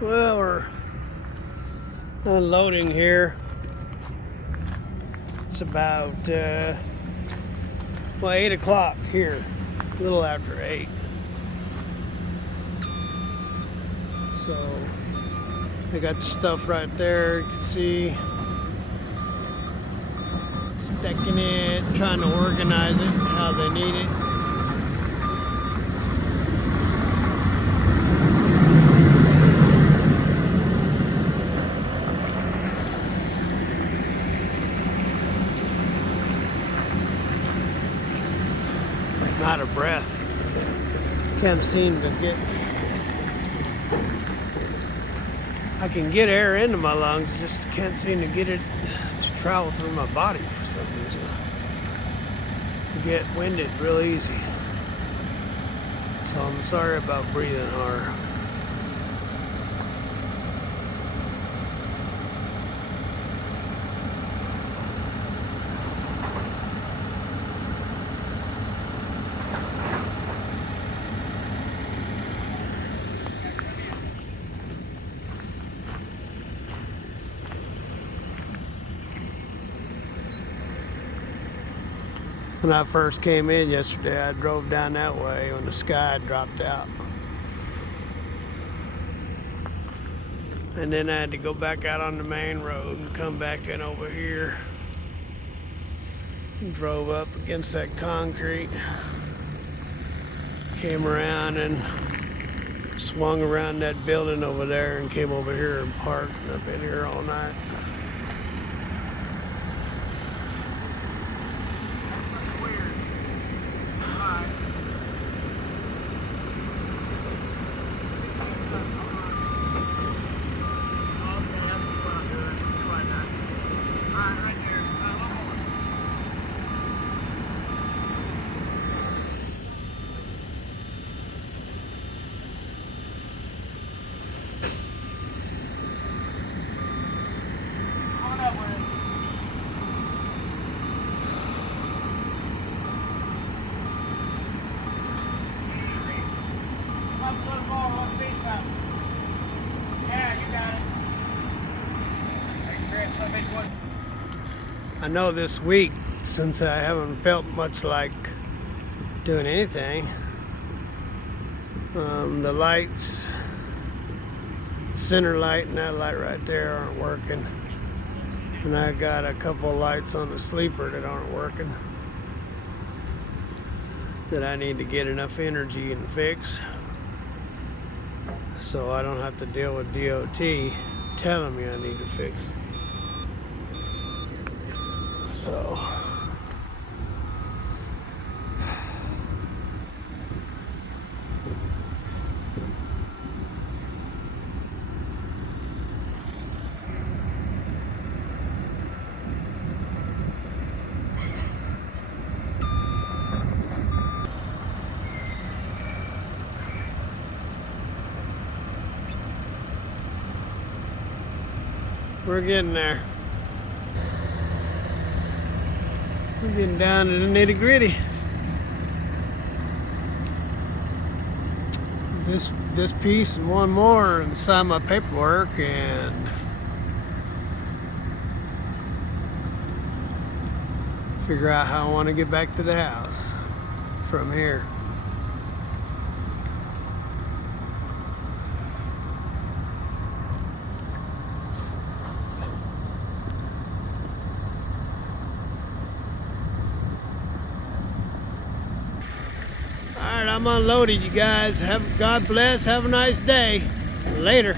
Well, we're unloading here. It's about 8 o'clock here, a little after 8. So I got the stuff right there, you can see. Stacking it, trying to organize it how they need it. I'm out of breath. Can't seem to get. I can get air into my lungs, just can't seem to get it to travel through my body for some reason. I get winded real easy. So I'm sorry about breathing hard. When I first came in yesterday, I drove down that way when the sky dropped out. And then I had to go back out on the main road and come back in over here. Drove up against that concrete. Came around and swung around that building over there and came over here and parked. And I've been here all night. I know this week, since I haven't felt much like doing anything, the lights, center light and that light right there aren't working. And I got a couple lights on the sleeper that aren't working, that I need to get enough energy and fix, so I don't have to deal with DOT telling me I need to fix them. So we're getting there. We're getting down to the nitty-gritty. This piece and one more and sign my paperwork and figure out how I want to get back to the house from here. Alright, I'm unloaded, you guys. God bless. Have a nice day. Later.